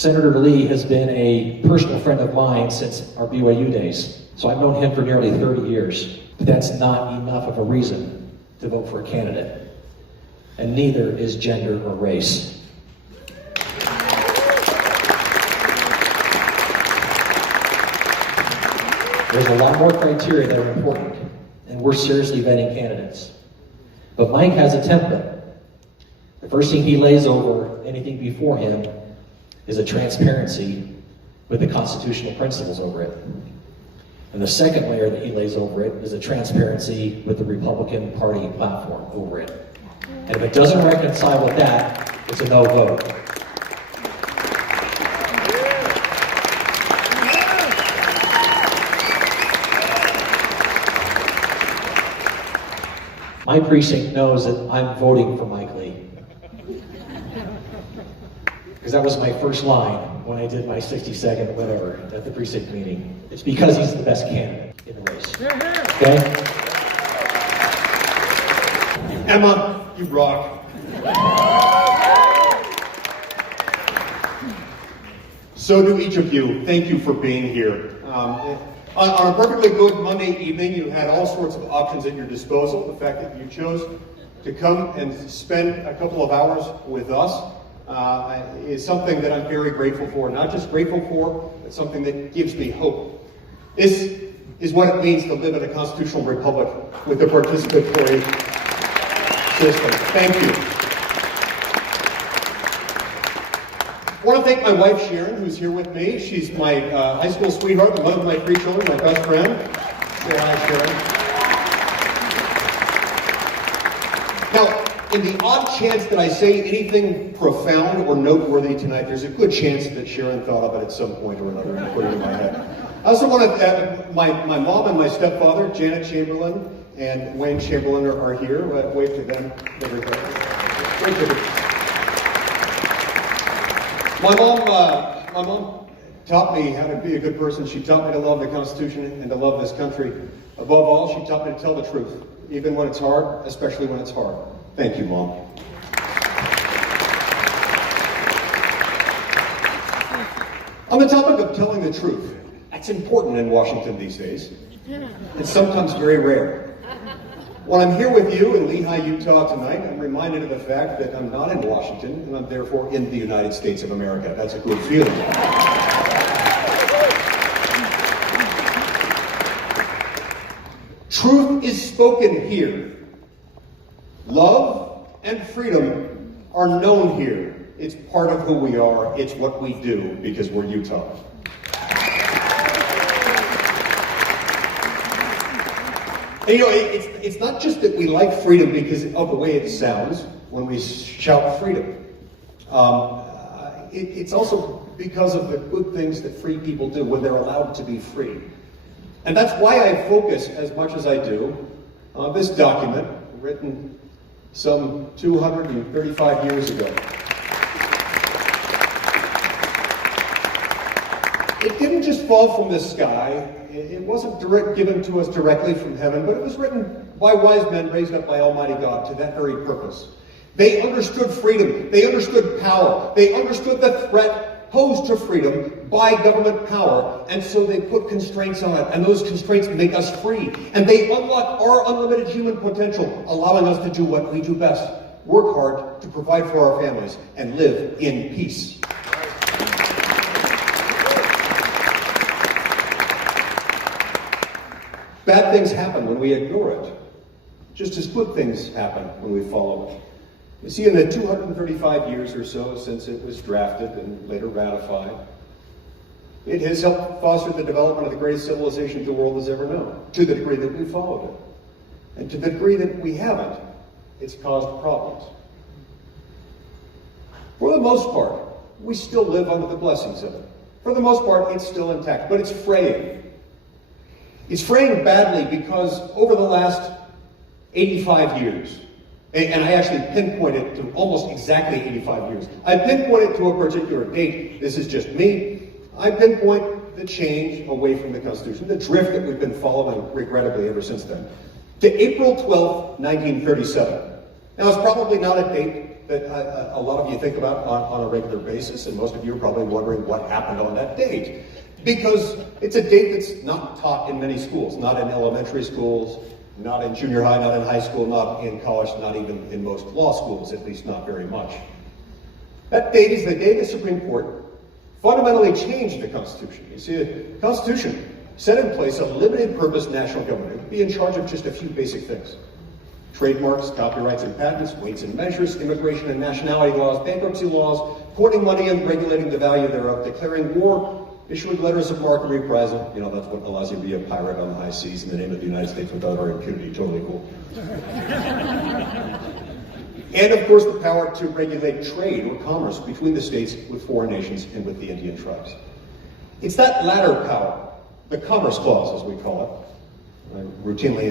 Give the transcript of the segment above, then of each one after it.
Senator Lee has been a personal friend of mine since our BYU days, so I've known him for nearly 30 years. But that's not enough of a reason to vote for a candidate, and neither is gender or race. There's a lot more criteria that are important, and we're seriously vetting candidates. But Mike has a template. The first thing he lays over anything before him is a transparency with the constitutional principles over it. And the second layer that he lays over it is a transparency with the Republican Party platform over it. And if it doesn't reconcile with that, it's a no vote. My precinct knows that I'm voting for Mike Lee. Because that was my first line when I did my 60-second whatever at the precinct meeting. It's because he's the best candidate in the race. Okay? Emma, you rock. So do each of you. Thank you for being here. On a perfectly good Monday evening, you had all sorts of options at your disposal. The fact that you chose to come and spend a couple of hours with us is something that I'm very grateful for. Not just grateful for, but something that gives me hope. This is what it means to live in a constitutional republic with a participatory system. Thank you. I want to thank my wife, Sharon, who's here with me. She's my high school sweetheart, the mother of my 3 children, my best friend. Say hi, Sharon. Now, in the odd chance that I say anything profound or noteworthy tonight, there's a good chance that Sharon thought of it at some point or another and put it in my head. I also want to thank my mom and my stepfather, Janet Chamberlain and Wayne Chamberlain, are here. Wave to them, everybody. Wave to them. My mom taught me how to be a good person. She taught me to love the Constitution and to love this country. Above all, she taught me to tell the truth, even when it's hard, especially when it's hard. Thank you, Mom. On the topic of telling the truth, that's important in Washington these days. It's sometimes very rare. When I'm here with you in Lehi, Utah tonight, I'm reminded of the fact that I'm not in Washington, and I'm therefore in the United States of America. That's a good feeling. Truth is spoken here. Love and freedom are known here. It's part of who we are. It's what we do because we're Utah. And you know, it's not just that we like freedom because of the way it sounds when we shout freedom. It's also because of the good things that free people do when they're allowed to be free. And that's why I focus as much as I do on this document written some 235 years ago. It didn't just fall from the sky. It wasn't given to us directly from heaven, but it was written by wise men raised up by Almighty God to that very purpose. They understood freedom. They understood power. They understood the threat posed to freedom by government power, and so they put constraints on it, and those constraints make us free. And they unlock our unlimited human potential, allowing us to do what we do best: work hard to provide for our families and live in peace. Bad things happen when we ignore it, just as good things happen when we follow it. You see, in the 235 years or so since it was drafted and later ratified, it has helped foster the development of the greatest civilization the world has ever known, to the degree that we followed it. And to the degree that we haven't, it's caused problems. For the most part, we still live under the blessings of it. For the most part, it's still intact, but it's fraying. It's fraying badly because over the last 85 years, and I actually pinpointed to almost exactly 85 years. I pinpointed to a particular date. This is just me. I pinpoint the change away from the Constitution, the drift that we've been following regrettably ever since then, to April 12th, 1937. Now, it's probably not a date that a lot of you think about on a regular basis, and most of you are probably wondering what happened on that date. Because it's a date that's not taught in many schools, not in elementary schools, not in junior high, not in high school, not in college, not even in most law schools, at least not very much. That date is the day the Supreme Court fundamentally changed the Constitution. You see, the Constitution set in place a limited purpose national government. It would be in charge of just a few basic things. Trademarks, copyrights and patents, weights and measures, immigration and nationality laws, bankruptcy laws, courting money and regulating the value thereof, declaring war, issuing letters of marque and reprisal. You know, that's what allows you to be a pirate on the high seas in the name of the United States without our impunity. Totally cool. And of course, the power to regulate trade or commerce between the states with foreign nations and with the Indian tribes. It's that latter power, the Commerce Clause, as we call it. I routinely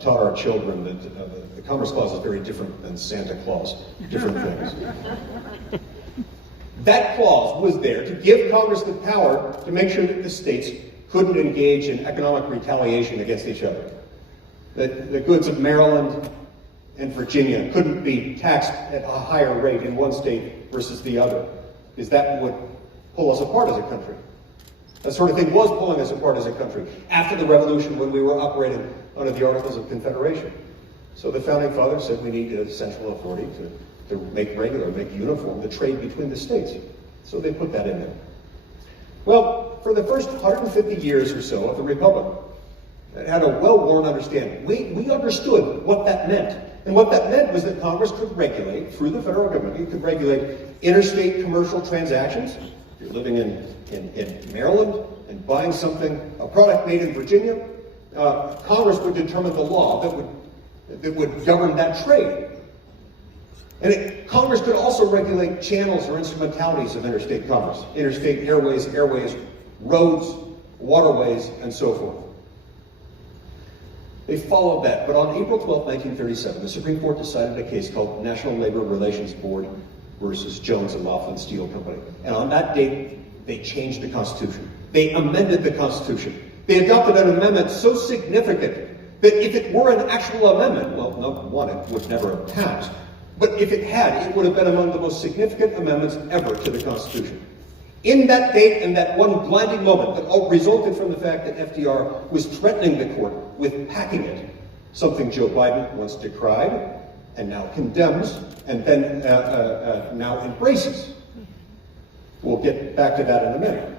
taught our children that the Commerce Clause is very different than Santa Claus, different things. That clause was there to give Congress the power to make sure that the states couldn't engage in economic retaliation against each other. That the goods of Maryland and Virginia couldn't be taxed at a higher rate in one state versus the other, because that would pull us apart as a country. That sort of thing was pulling us apart as a country after the Revolution, when we were operating under the Articles of Confederation. So the Founding Fathers said we need a central authority to make regular, make uniform the trade between the states. So they put that in there. Well, for the first 150 years or so of the Republic, it had a well-worn understanding. We understood what that meant. And what that meant was that Congress could regulate, through the federal government, it could regulate interstate commercial transactions. If you're living in Maryland and buying something, a product made in Virginia, Congress would determine the law that would govern that trade. And Congress could also regulate channels or instrumentalities of interstate commerce, interstate airways, roads, waterways, and so forth. They followed that, but on April 12, 1937, the Supreme Court decided a case called National Labor Relations Board versus Jones and Laughlin Steel Company. And on that date, they changed the Constitution. They amended the Constitution. They adopted an amendment so significant that if it were an actual amendment, well, number one, it would never have passed. But if it had, it would have been among the most significant amendments ever to the Constitution. In that date and that one blinding moment that all resulted from the fact that FDR was threatening the court with packing it, something Joe Biden once decried and now condemns and then now embraces. We'll get back to that in a minute.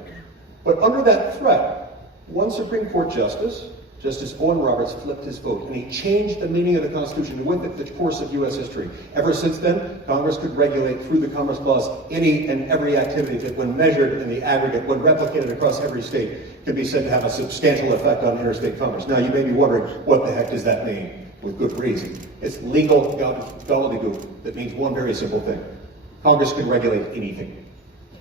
But under that threat, one Supreme Court justice, Justice Owen Roberts, flipped his vote, and he changed the meaning of the Constitution and with it the course of U.S. history. Ever since then, Congress could regulate through the Commerce Clause any and every activity that, when measured in the aggregate, when replicated across every state, could be said to have a substantial effect on interstate commerce. Now, you may be wondering, what the heck does that mean? With good reason. It's legal gobbledygook that means one very simple thing. Congress can regulate anything.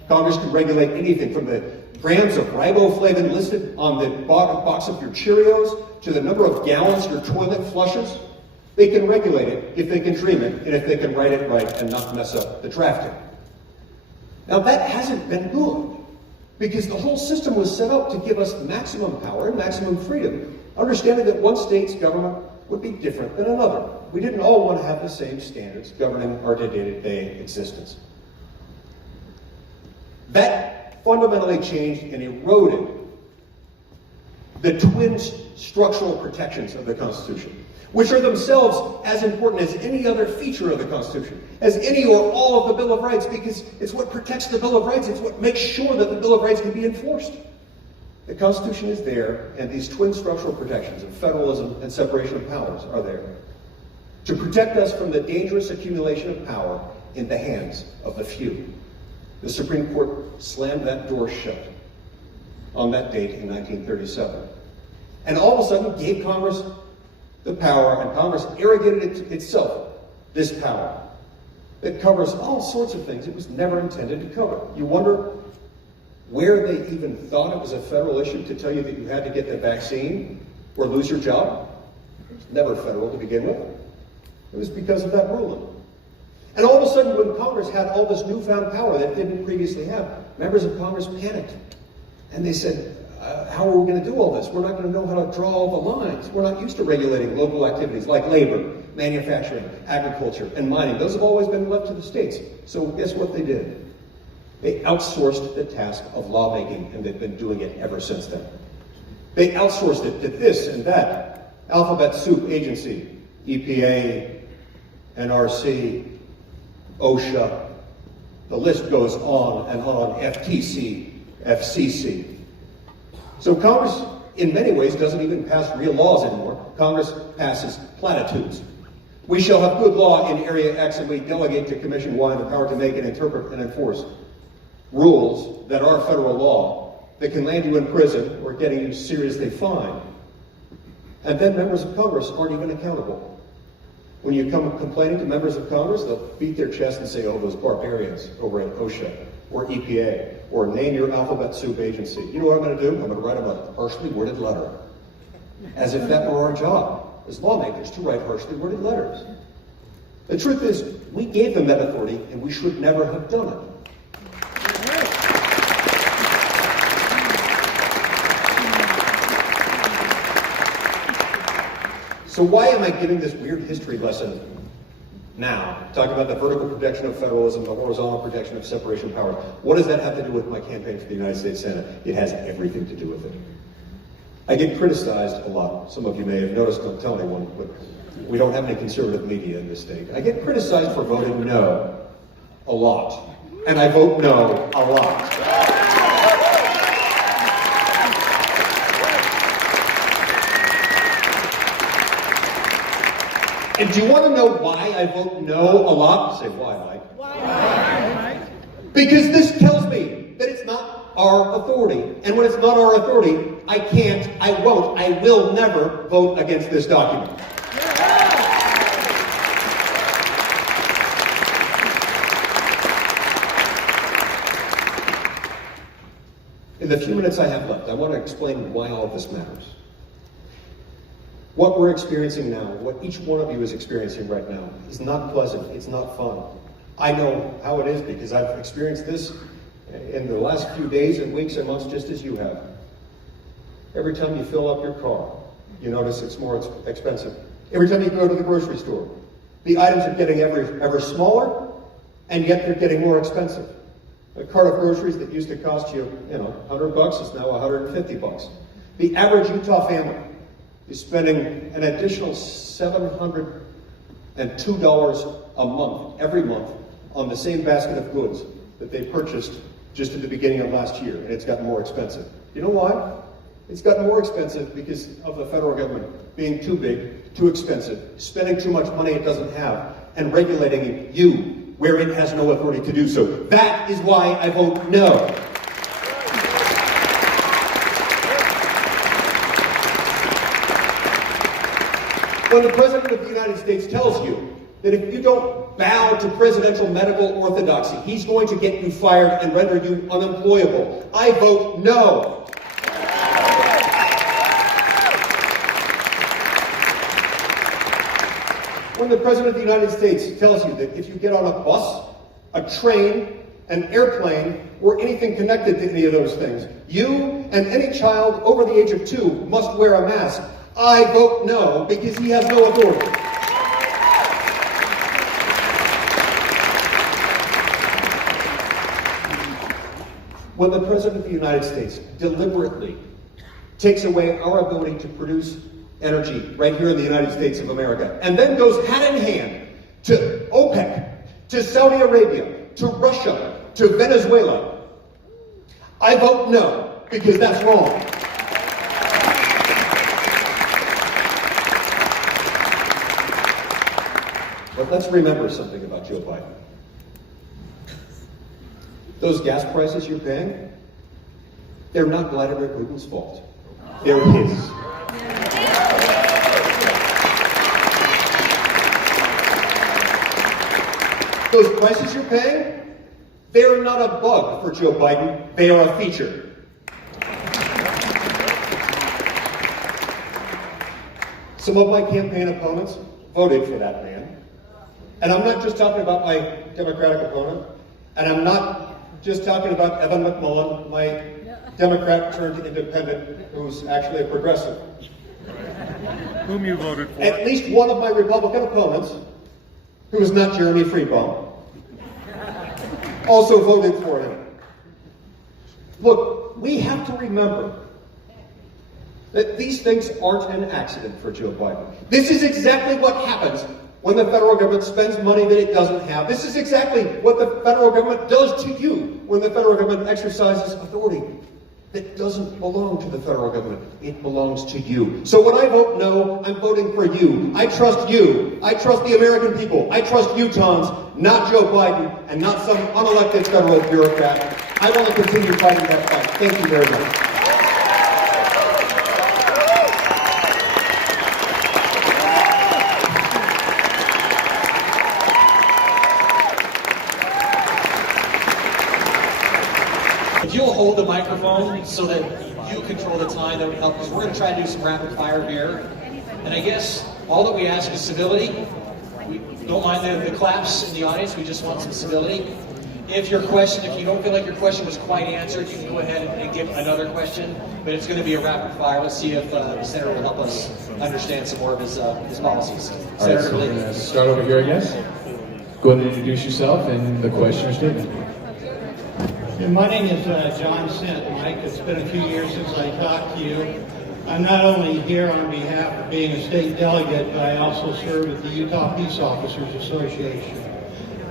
Congress can regulate anything from the grams of riboflavin listed on the box of your Cheerios to the number of gallons your toilet flushes. They can regulate it if they can dream it and if they can write it right and not mess up the drafting. Now that hasn't been good because the whole system was set up to give us maximum power and maximum freedom, understanding that one state's government would be different than another. We didn't all want to have the same standards governing our day-to-day existence. That fundamentally changed and eroded the twin structural protections of the Constitution, which are themselves as important as any other feature of the Constitution, as any or all of the Bill of Rights, because it's what protects the Bill of Rights, it's what makes sure that the Bill of Rights can be enforced. The Constitution is there, and these twin structural protections of federalism and separation of powers are there to protect us from the dangerous accumulation of power in the hands of the few. The Supreme Court slammed that door shut on that date in 1937. And all of a sudden gave Congress the power, and Congress arrogated itself this power that covers all sorts of things it was never intended to cover. You wonder where they even thought it was a federal issue to tell you that you had to get the vaccine or lose your job. It was never federal to begin with. It was because of that ruling. And all of a sudden, when Congress had all this newfound power that it didn't previously have, members of Congress panicked. And they said, how are we going to do all this? We're not going to know how to draw all the lines. We're not used to regulating local activities like labor manufacturing, agriculture, and mining. Those have always been left to the states. So guess what they did? They outsourced the task of lawmaking, and they've been doing it ever since then. They outsourced it to this and that alphabet soup agency, EPA, NRC, OSHA. The list goes on and on, FTC, FCC. So Congress, in many ways, doesn't even pass real laws anymore. Congress passes platitudes. We shall have good law in Area X, and we delegate to Commission Y the power to make and interpret and enforce rules that are federal law that can land you in prison or getting you seriously fined. And then members of Congress aren't even accountable. When you come complaining to members of Congress, they'll beat their chest and say, oh, those barbarians over at OSHA or EPA, or name your alphabet soup agency. You know what I'm going to do? I'm going to write them a harshly worded letter. As if that were our job as lawmakers, to write harshly worded letters. The truth is, we gave them that authority, and we should never have done it. So why am I giving this weird history lesson now? Talking about the vertical protection of federalism, the horizontal protection of separation of powers. What does that have to do with my campaign for the United States Senate? It has everything to do with it. I get criticized a lot. Some of you may have noticed, don't tell anyone, but we don't have any conservative media in this state. I get criticized for voting no a lot. And I vote no a lot. And do you want to know why I vote no a lot? Say, why, Mike? Why? Because this tells me that it's not our authority. And when it's not our authority, I can't, I won't, I will never vote against this document. In the few minutes I have left, I want to explain why all of this matters. What we're experiencing now, what each one of you is experiencing right now, is not pleasant, it's not fun. I know how it is because I've experienced this in the last few days and weeks and months just as you have. Every time you fill up your car, you notice it's more expensive. Every time you go to the grocery store, the items are getting ever smaller, and yet they're getting more expensive. A cart of groceries that used to cost you, $100 is now $150. The average Utah family is spending an additional $702 a month, every month, on the same basket of goods that they purchased just at the beginning of last year, and it's gotten more expensive. You know why? It's gotten more expensive because of the federal government being too big, too expensive, spending too much money it doesn't have, and regulating you where it has no authority to do so. That is why I vote no. When the President of the United States tells you that if you don't bow to presidential medical orthodoxy, he's going to get you fired and render you unemployable, I vote no. When the President of the United States tells you that if you get on a bus, a train, an airplane, or anything connected to any of those things, you and any child over the age of 2 must wear a mask, I vote no, because he has no authority. When the President of the United States deliberately takes away our ability to produce energy right here in the United States of America, and then goes hand in hand to OPEC, to Saudi Arabia, to Russia, to Venezuela, I vote no, because that's wrong. But let's remember something about Joe Biden. Those gas prices you're paying, they're not Vladimir Putin's fault. They're his. Those prices you're paying, they're not a bug for Joe Biden, they are a feature. Some of my campaign opponents voted for that man. And I'm not just talking about my Democratic opponent, and I'm not just talking about Evan McMullen, my Democrat turned independent, who's actually a progressive. whom you voted for. At least one of my Republican opponents, who is not Jeremy Freebaum, also voted for him. Look, we have to remember that these things aren't an accident for Joe Biden. This is exactly what happens when the federal government spends money that it doesn't have. This is exactly what the federal government does to you when the federal government exercises authority that doesn't belong to the federal government. It belongs to you. So when I vote no, I'm voting for you. I trust you. I trust the American people. I trust Utahns, not Joe Biden, and not some unelected federal bureaucrat. I want to continue fighting that fight. Thank you very much. If you'll hold the microphone so that you control the time, that would help, because we're going to try to do some rapid fire here. And I guess all that we ask is civility. We don't mind the claps in the audience, we just want some civility. If you don't feel like your question was quite answered, you can go ahead and give another question, but it's going to be a rapid fire. Let's see if the Senator will help us understand some more of his policies. All right, so we're going to start over here, I guess. Go ahead and introduce yourself and the question or statement. Yeah, my name is John Sint, Mike. It's been a few years since I talked to you. I'm not only here on behalf of being a state delegate, but I also serve at the Utah Peace Officers Association.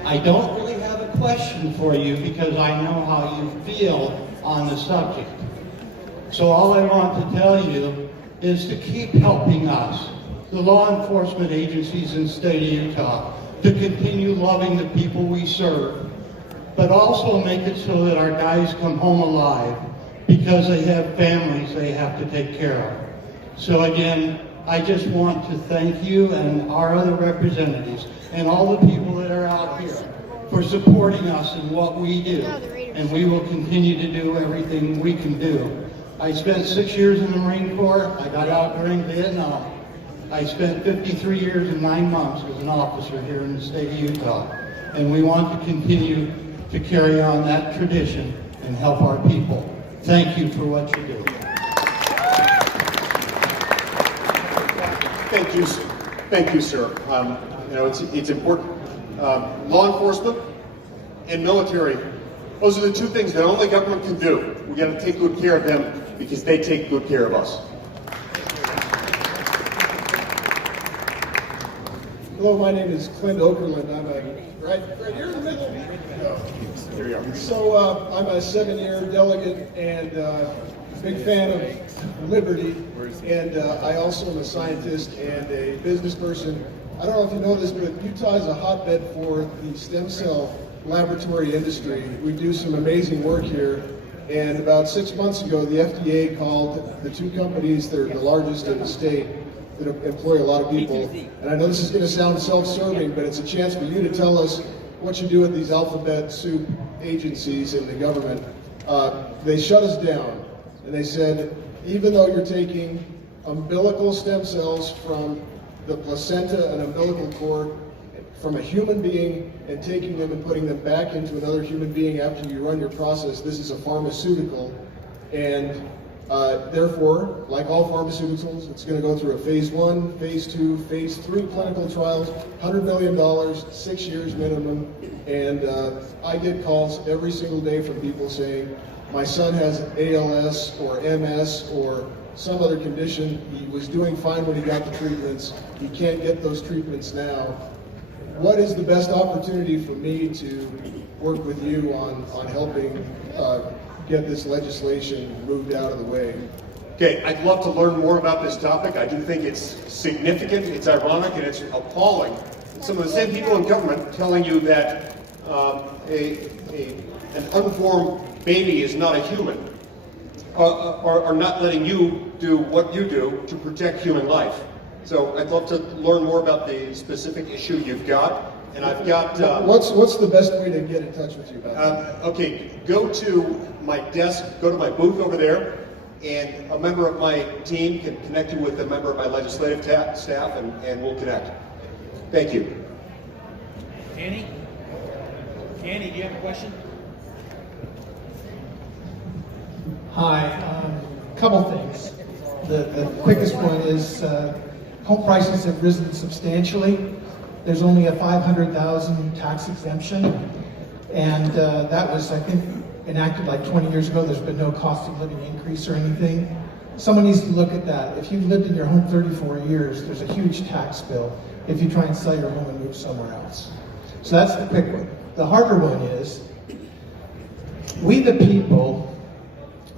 I don't really have a question for you because I know how you feel on the subject. So all I want to tell you is to keep helping us, the law enforcement agencies in the state of Utah, to continue loving the people we serve, but also make it so that our guys come home alive because they have families they have to take care of. So again, I just want to thank you and our other representatives and all the people that are out here for supporting us in what we do. And we will continue to do everything we can do. I spent 6 years in the Marine Corps. I got out during Vietnam. I spent 53 years and 9 months as an officer here in the state of Utah. And we want to continue to carry on that tradition and help our people. Thank you for what you do. Thank you, sir. It's important. Law enforcement and military, those are the two things that only government can do. We got to take good care of them because they take good care of us. Hello, my name is Clint Okerlund. I'm right here in the middle. Here you are. So I'm a 7-year delegate and big fan of liberty. And I also am a scientist and a business person. I don't know if you know this, but Utah is a hotbed for the stem cell laboratory industry. We do some amazing work here. And about 6 months ago, the FDA called the two companies that are the largest in the state that employ a lot of people. And I know this is going to sound self-serving, but it's a chance for you to tell us what you do with these alphabet soup agencies in the government. They shut us down, and they said, even though you're taking umbilical stem cells from the placenta and umbilical cord from a human being and taking them and putting them back into another human being after you run your process, this is a pharmaceutical, and therefore, like all pharmaceuticals, it's going to go through a phase 1, phase 2, phase 3 clinical trials, $100 million, 6 years minimum, and I get calls every single day from people saying, my son has ALS or MS or some other condition. He was doing fine when he got the treatments. He can't get those treatments now. What is the best opportunity for me to work with you on helping get this legislation moved out of the way? Okay, I'd love to learn more about this topic. I do think it's significant, it's ironic, and it's appalling. Some of the same people in government telling you that an unformed baby is not a human, are not letting you do what you do to protect human life. So I'd love to learn more about the specific issue you've got. And I've got... what's the best way to get in touch with you about that? Okay, go to my desk, go to my booth over there, and a member of my team can connect you with a member of my legislative staff, and we'll connect. Thank you. Annie, do you have a question? Hi, couple things. The quickest one is home prices have risen substantially. There's only a $500,000 tax exemption, and that was, I think, enacted like 20 years ago. There's been no cost of living increase or anything. Someone needs to look at that. If you've lived in your home 34 years, there's a huge tax bill if you try and sell your home and move somewhere else. So that's the quick one. The harder one is, we the people,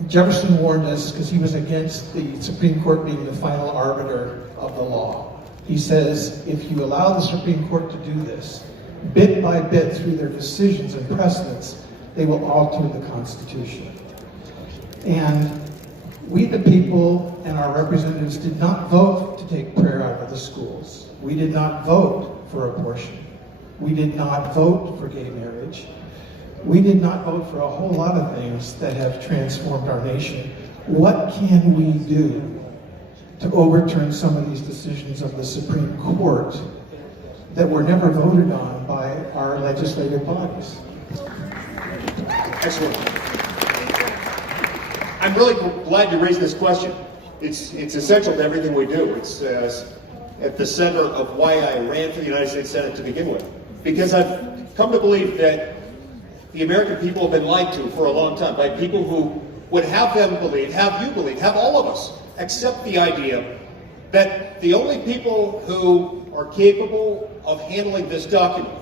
Jefferson warned us because he was against the Supreme Court being the final arbiter of the law. He says, if you allow the Supreme Court to do this, bit by bit through their decisions and precedents, they will alter the Constitution. And we the people and our representatives did not vote to take prayer out of the schools. We did not vote for abortion. We did not vote for gay marriage. We did not vote for a whole lot of things that have transformed our nation. What can we do to overturn some of these decisions of the Supreme Court that were never voted on by our legislative bodies? Excellent. I'm really glad you raised this question. It's essential to everything we do. It's at the center of why I ran for the United States Senate to begin with. Because I've come to believe that the American people have been lied to for a long time by people who would have them believe, have you believe, have all of us accept the idea that the only people who are capable of handling this document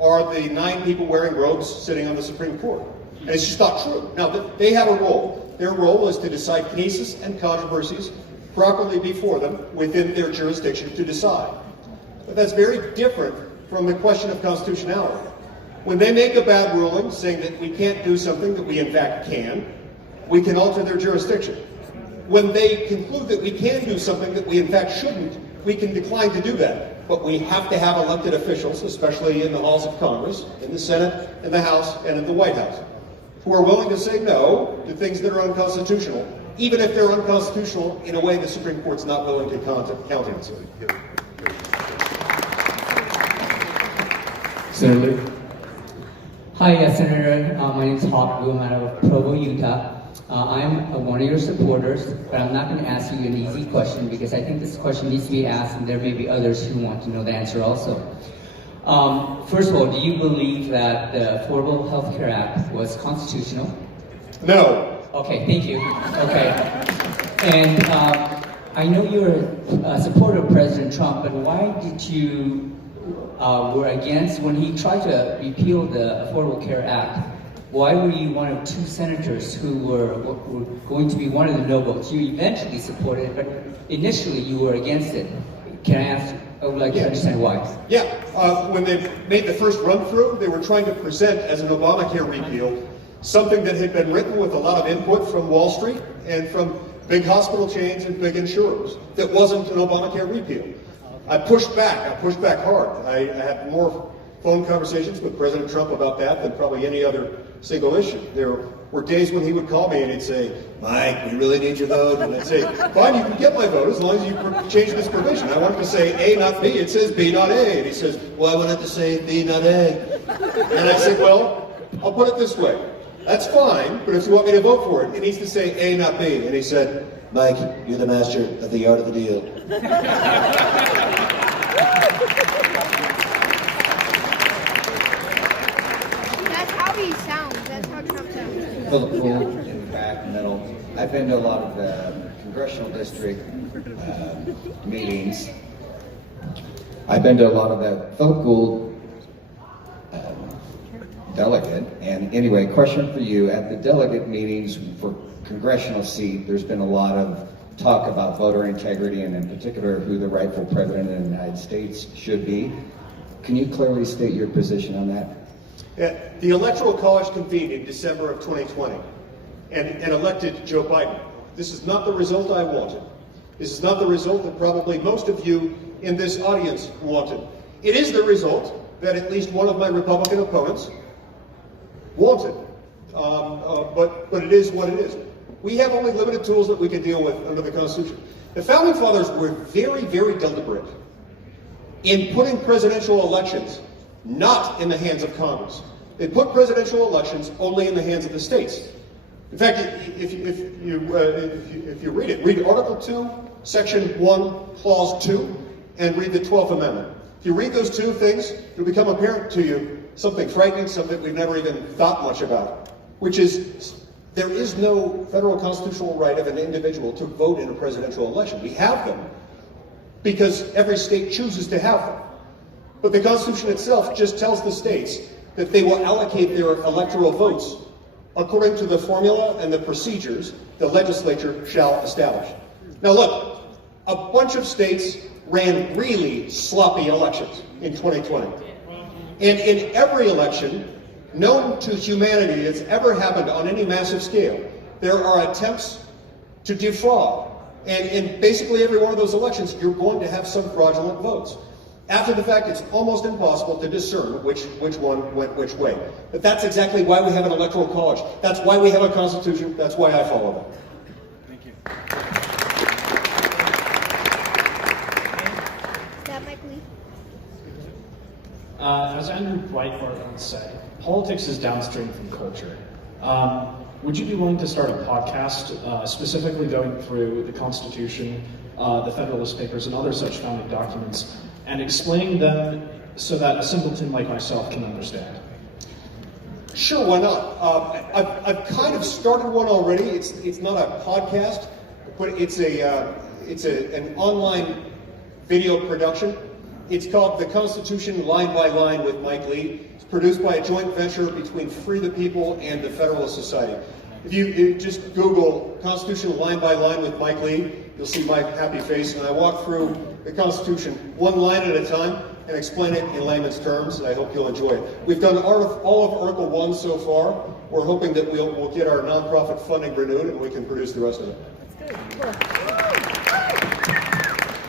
are the 9 people wearing robes sitting on the Supreme Court. And it's just not true. Now, they have a role. Their role is to decide cases and controversies properly before them within their jurisdiction to decide. But that's very different from the question of constitutionality. When they make a bad ruling saying that we can't do something that we in fact can, we can alter their jurisdiction. When they conclude that we can do something that we in fact shouldn't, we can decline to do that. But we have to have elected officials, especially in the halls of Congress, in the Senate, in the House, and in the White House, who are willing to say no to things that are unconstitutional, even if they're unconstitutional in a way the Supreme Court's not willing to countenance. Senator Lee. Hi, Senator. My name is Hawk Bloom out of Provo, Utah. I'm one of your supporters, but I'm not going to ask you an easy question because I think this question needs to be asked and there may be others who want to know the answer also. First of all, do you believe that the Affordable Health Care Act was constitutional? No. Okay, thank you. Okay. And I know you're a supporter of President Trump, but why did you were against when he tried to repeal the Affordable Care Act? Why were you one of 2 senators who were going to be one of the no votes? You eventually supported it, but initially you were against it. Can I ask? I would like to understand why. Yeah, when they made the first run through, they were trying to present as an Obamacare repeal something that had been written with a lot of input from Wall Street and from big hospital chains and big insurers that wasn't an Obamacare repeal. I pushed back hard. I had more phone conversations with President Trump about that than probably any other single issue. There were days when he would call me and he'd say, Mike, we really need your vote. And I'd say, fine, you can get my vote as long as you change this provision. I wanted to say A, not B. It says B, not A. And he says, well, I wanted to say B, not A. And I said, well, I'll put it this way. That's fine, but if you want me to vote for it, it needs to say A, not B. And he said, Mike, you're the master of the art of the deal. That's how he sounds. That's how Trump sounds. Philip Gould in the back, middle. I've been to a lot of the congressional district meetings. I've been to a lot of that. Philip Gould, delegate. And anyway, question for you. At the delegate meetings for congressional seat, there's been a lot of talk about voter integrity and in particular who the rightful president of the United States should be. Can you clearly state your position on that? Yeah, the Electoral College convened in December of 2020 and elected Joe Biden. This is not the result I wanted. This is not the result that probably most of you in this audience wanted. It is the result that at least one of my Republican opponents wanted. But it is what it is. We have only limited tools that we can deal with under the Constitution. The Founding Fathers were very, very deliberate in putting presidential elections not in the hands of Congress. They put presidential elections only in the hands of the states. In fact, if you read it, read Article 2, Section 1, Clause 2, and read the 12th Amendment. If you read those two things, it'll become apparent to you something frightening, something we've never even thought much about, which is there is no federal constitutional right of an individual to vote in a presidential election. We have them because every state chooses to have them. But the Constitution itself just tells the states that they will allocate their electoral votes according to the formula and the procedures the legislature shall establish. Now look, a bunch of states ran really sloppy elections in 2020. And in every election known to humanity that's ever happened on any massive scale, there are attempts to defraud. And in basically every one of those elections, you're going to have some fraudulent votes. After the fact, it's almost impossible to discern which one went which way. But that's exactly why we have an electoral college. That's why we have a constitution. That's why I follow them. Thank you. That mic, please. As Andrew Breitbart once said, politics is downstream from culture. Would you be willing to start a podcast specifically going through the Constitution, the Federalist Papers, and other such founding documents, and explaining them so that a simpleton like myself can understand? Sure, why not? I've kind of started one already. It's not a podcast, but it's an online video production. It's called The Constitution Line by Line with Mike Lee. It's produced by a joint venture between Free the People and the Federalist Society. If you just Google Constitution Line by Line with Mike Lee, you'll see my happy face, and I walk through the Constitution one line at a time and explain it in layman's terms, and I hope you'll enjoy it. We've done all of Article 1 so far. We're hoping that we'll get our nonprofit funding renewed and we can produce the rest of it. That's good. Cool.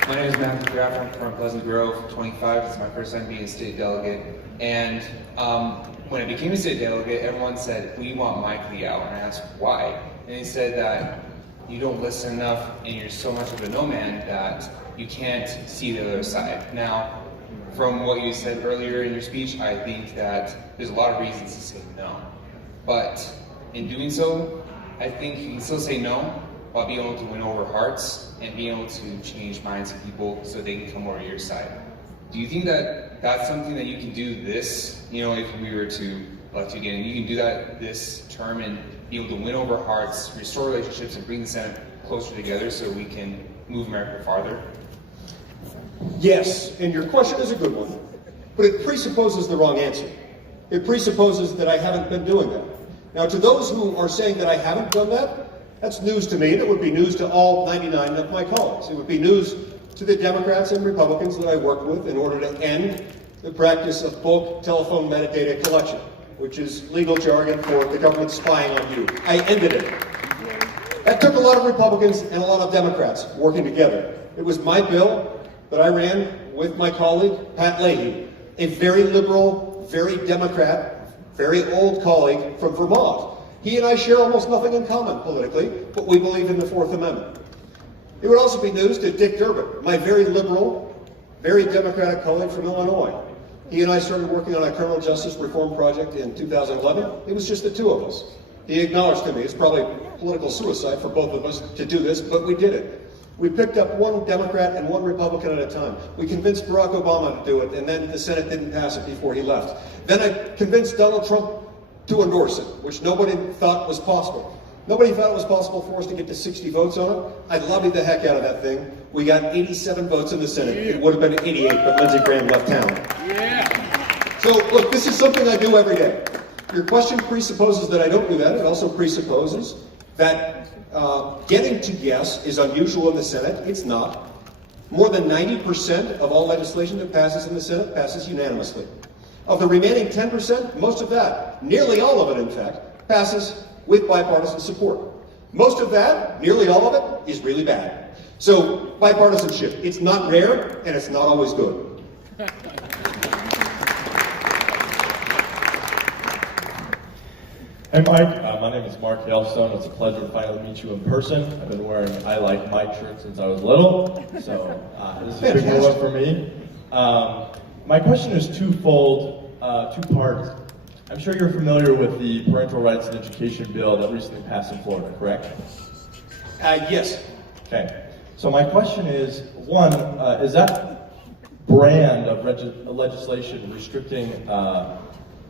My name is Matthew Graff. I'm from Pleasant Grove, 25. It's my first time being a state delegate. And when I became a state delegate, everyone said, we want Mike Lee out. And I asked, why? And he said that you don't listen enough and you're so much of a no man that you can't see the other side. Now, from what you said earlier in your speech, I think that there's a lot of reasons to say no. But in doing so, I think you can still say no while being able to win over hearts and being able to change minds of people so they can come over your side. Do you think that that's something that you can do this, if we were to elect you again, you can do that this term and be able to win over hearts, restore relationships, and bring the Senate closer together so we can move America farther? Yes, and your question is a good one, but it presupposes the wrong answer. It presupposes that I haven't been doing that. Now, to those who are saying that I haven't done that, that's news to me, and it would be news to all 99 of my colleagues. It would be news to the Democrats and Republicans that I worked with in order to end the practice of bulk telephone metadata collection, which is legal jargon for the government spying on you. I ended it. That took a lot of Republicans and a lot of Democrats working together. It was my bill that I ran with my colleague, Pat Leahy, a very liberal, very Democrat, very old colleague from Vermont. He and I share almost nothing in common politically, but we believe in the Fourth Amendment. It would also be news to Dick Durbin, my very liberal, very Democratic colleague from Illinois. He and I started working on a criminal justice reform project in 2011. It was just the two of us. He acknowledged to me it's probably political suicide for both of us to do this, but we did it. We picked up one Democrat and one Republican at a time. We convinced Barack Obama to do it, and then the Senate didn't pass it before he left. Then I convinced Donald Trump to endorse it, which nobody thought was possible. Nobody thought it was possible for us to get to 60 votes on it. I lobbied the heck out of that thing. We got 87 votes in the Senate. It would have been 88, but Lindsey Graham left town. Yeah. So, look, this is something I do every day. Your question presupposes that I don't do that. It also presupposes that getting to yes is unusual in the Senate. It's not. More than 90% of all legislation that passes in the Senate passes unanimously. Of the remaining 10%, most of that, nearly all of it in fact, passes with bipartisan support. Most of that, nearly all of it, is really bad. So bipartisanship, it's not rare and it's not always good. Hey Mike, my name is Mark Yellowstone. It's a pleasure to finally meet you in person. I've been wearing I Like Mike shirts since I was little, so this is a big one for me. My question is twofold, two parts. I'm sure you're familiar with the parental rights and education bill that recently passed in Florida, correct? Yes. Okay. So my question is, one, is that brand of legislation restricting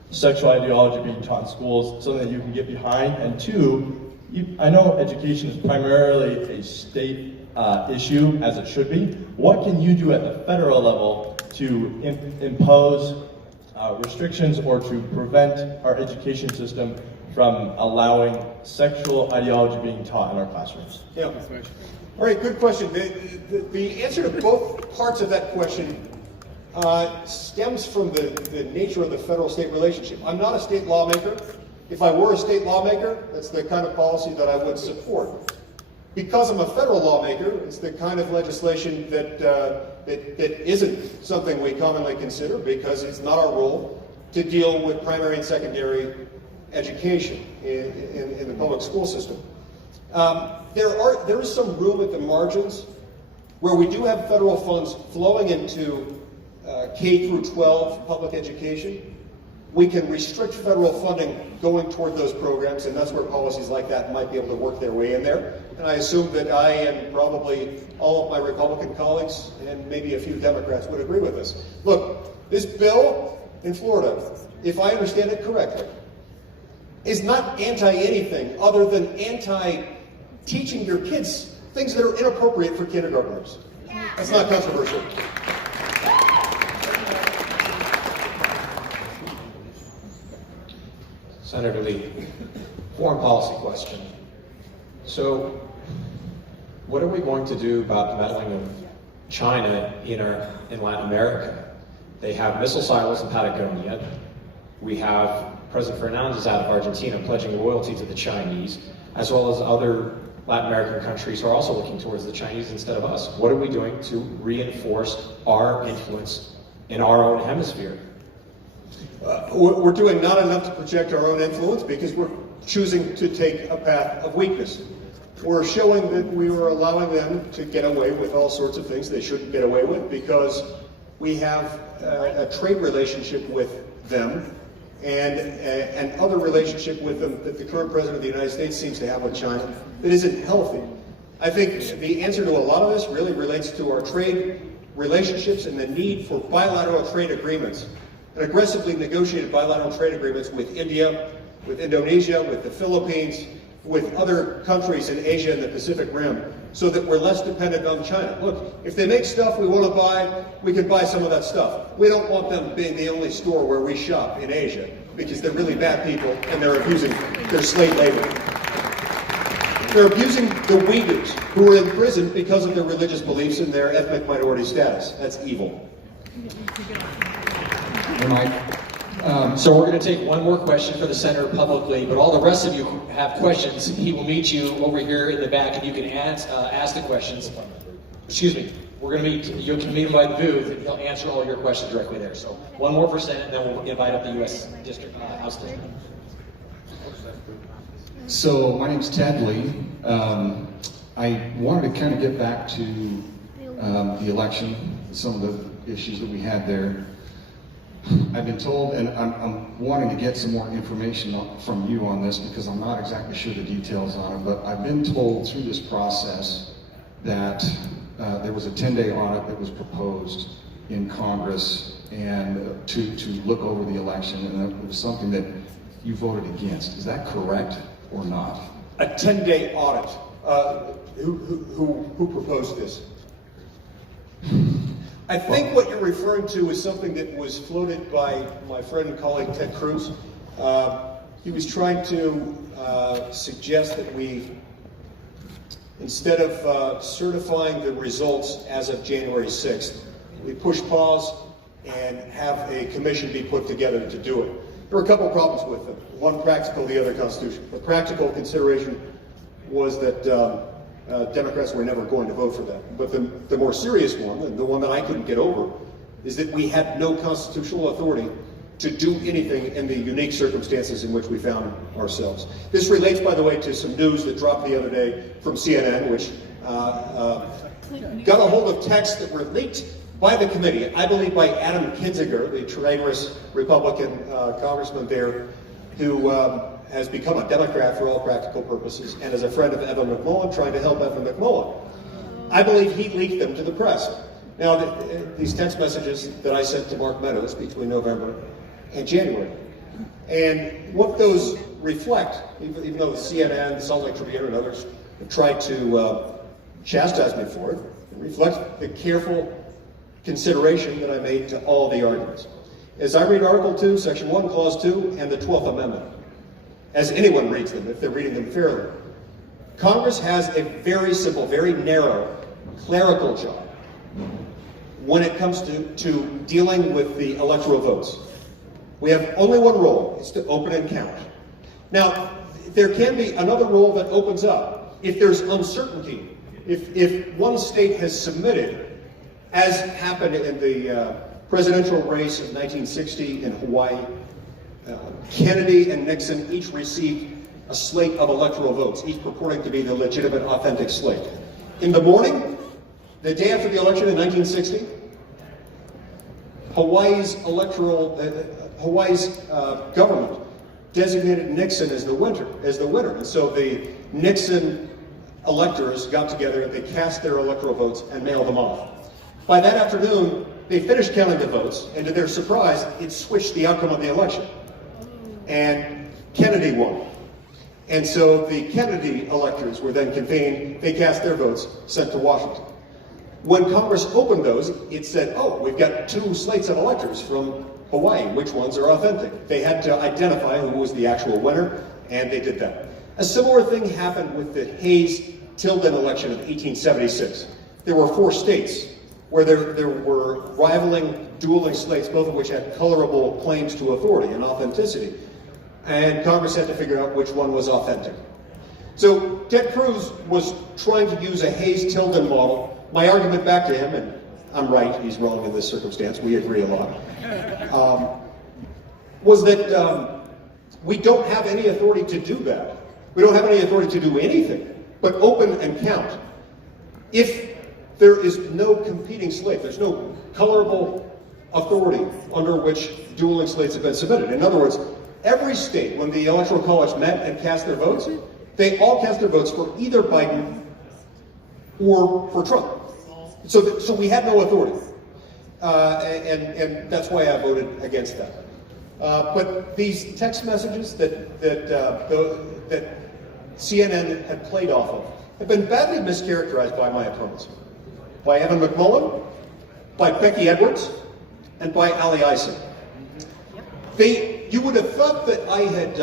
sexual ideology being taught in schools something that you can get behind? And two, I know education is primarily a state issue, as it should be. What can you do at the federal level to impose restrictions or to prevent our education system from allowing sexual ideology being taught in our classrooms? Yeah. All right, good question. The answer to both parts of that question stems from the nature of the federal-state relationship. I'm not a state lawmaker. If I were a state lawmaker, that's the kind of policy that I would support. Because I'm a federal lawmaker, it's the kind of legislation that isn't something we commonly consider because it's not our role to deal with primary and secondary education in the public school system. There is some room at the margins where we do have federal funds flowing into K through 12 public education. We can restrict federal funding going toward those programs, and that's where policies like that might be able to work their way in there. And I assume that I and probably all of my Republican colleagues and maybe a few Democrats would agree with this. Look, this bill in Florida, if I understand it correctly, is not anti-anything other than anti-teaching your kids things that are inappropriate for kindergartners. That's not controversial. Senator Lee, foreign policy question. So, what are we going to do about the meddling of China in Latin America? They have missile silos in Patagonia. We have President Fernandez out of Argentina pledging loyalty to the Chinese, as well as other Latin American countries who are also looking towards the Chinese instead of us. What are we doing to reinforce our influence in our own hemisphere? We're doing not enough to project our own influence because we're choosing to take a path of weakness. We're showing that we are allowing them to get away with all sorts of things they shouldn't get away with because we have a trade relationship with them and an other relationship with them that the current president of the United States seems to have with China that isn't healthy. I think the answer to a lot of this really relates to our trade relationships and the need for bilateral trade agreements and aggressively negotiated bilateral trade agreements with India, with Indonesia, with the Philippines, with other countries in Asia and the Pacific Rim, so that we're less dependent on China. Look, if they make stuff we want to buy, we can buy some of that stuff. We don't want them being the only store where we shop in Asia, because they're really bad people and they're abusing their slave labor. They're abusing the Uyghurs, who are in prison because of their religious beliefs and their ethnic minority status. That's evil. So we're going to take one more question for the senator publicly, but all the rest of you have questions. He will meet you over here in the back, and you can ask the questions. Excuse me. We're going to meet. You can meet him by the booth, and he'll answer all your questions directly there. So one more for Senate, and then we'll invite up the U.S. District House District. So my name's Ted Lee. I wanted to kind of get back to the election, some of the issues that we had there. I've been told, and I'm wanting to get some more information from you on this because I'm not exactly sure the details on it, but I've been told through this process that there was a 10-day audit that was proposed in Congress and to look over the election, and it was something that you voted against. Is that correct or not? A 10-day audit. Who proposed this? I think what you're referring to is something that was floated by my friend and colleague Ted Cruz. He was trying to suggest that we, instead of certifying the results as of January 6th, we push pause and have a commission be put together to do it. There were a couple of problems with them. One practical, the other constitutional. The practical consideration was that Democrats were never going to vote for that. But the more serious one, and the one that I couldn't get over, is that we had no constitutional authority to do anything in the unique circumstances in which we found ourselves. This relates, by the way, to some news that dropped the other day from CNN, which got a hold of texts that were leaked by the committee, I believe by Adam Kinzinger, the traitorous Republican congressman there, who has become a Democrat for all practical purposes, and is a friend of Evan McMullen, trying to help Evan McMullen. I believe he leaked them to the press. Now, these text messages that I sent to Mark Meadows between November and January, and what those reflect, even though CNN, the Salt Lake Tribune, and others have tried to chastise me for it, reflect the careful consideration that I made to all the arguments. As I read Article 2, Section 1, Clause 2, and the 12th Amendment, as anyone reads them, if they're reading them fairly, Congress has a very simple, very narrow, clerical job when it comes to dealing with the electoral votes. We have only one role, it's to open and count. Now, there can be another role that opens up if there's uncertainty. If one state has submitted, as happened in the presidential race of 1960 in Hawaii, Kennedy and Nixon each received a slate of electoral votes, each purporting to be the legitimate, authentic slate. In the morning, the day after the election in 1960, Hawaii's government designated Nixon as the winner. And so the Nixon electors got together and they cast their electoral votes and mailed them off. By that afternoon, they finished counting the votes, and to their surprise, it switched the outcome of the election. And Kennedy won. And so the Kennedy electors were then convened, they cast their votes, sent to Washington. When Congress opened those, it said, oh, we've got 2 slates of electors from Hawaii, which ones are authentic? They had to identify who was the actual winner, and they did that. A similar thing happened with the Hayes-Tilden election of 1876. There were 4 states where there were rivaling, dueling slates, both of which had colorable claims to authority and authenticity. And Congress had to figure out which one was authentic. So Ted Cruz was trying to use a Hayes-Tilden model. My argument back to him, and I'm right, he's wrong in this circumstance, we agree a lot, was that we don't have any authority to do that. We don't have any authority to do anything but open and count. If there is no competing slate, there's no colorable authority under which dueling slates have been submitted. In other words, every state, when the Electoral College met and cast their votes, they all cast their votes for either Biden or for Trump. So we had no authority. And that's why I voted against that. But these text messages that CNN had played off of have been badly mischaracterized by my opponents. By Evan McMullen, by Becky Edwards, and by Ali Ison. You would have thought that I had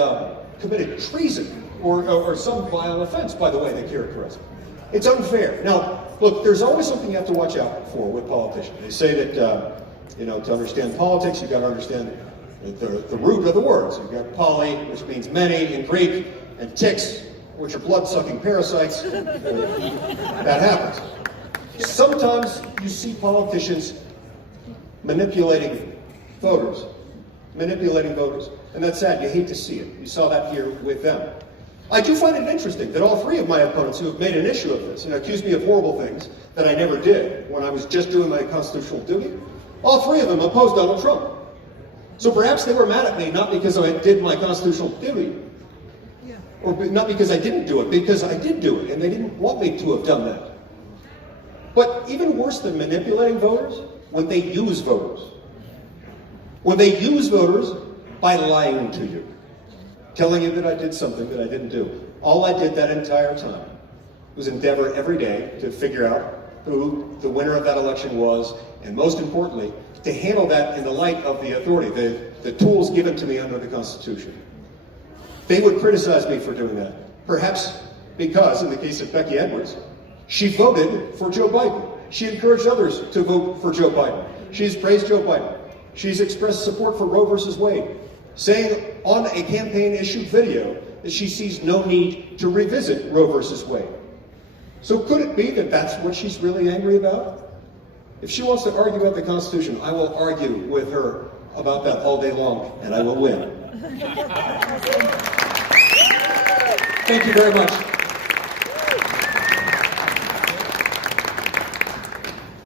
committed treason or some vile offense by the way they characterize it. It's unfair. Now, look, there's always something you have to watch out for with politicians. They say that, to understand politics, you've got to understand the root of the words. You've got poly, which means many in Greek, and ticks, which are blood-sucking parasites. That happens. Sometimes you see politicians manipulating voters. And that's sad. You hate to see it. You saw that here with them. I do find it interesting that all 3 of my opponents who have made an issue of this and accused me of horrible things that I never did when I was just doing my constitutional duty, all 3 of them opposed Donald Trump. So perhaps they were mad at me not because I did my constitutional duty, or not because I didn't do it, because I did do it, and they didn't want me to have done that. But even worse than manipulating voters, when they use voters. When they use voters by lying to you, telling you that I did something that I didn't do. All I did that entire time was endeavor every day to figure out who the winner of that election was, and most importantly, to handle that in the light of the authority, the tools given to me under the Constitution. They would criticize me for doing that, perhaps because, in the case of Becky Edwards, she voted for Joe Biden. She encouraged others to vote for Joe Biden. She's praised Joe Biden. She's expressed support for Roe versus Wade, saying on a campaign-issued video that she sees no need to revisit Roe versus Wade. So could it be that that's what she's really angry about? If she wants to argue about the Constitution, I will argue with her about that all day long, and I will win. Thank you very much.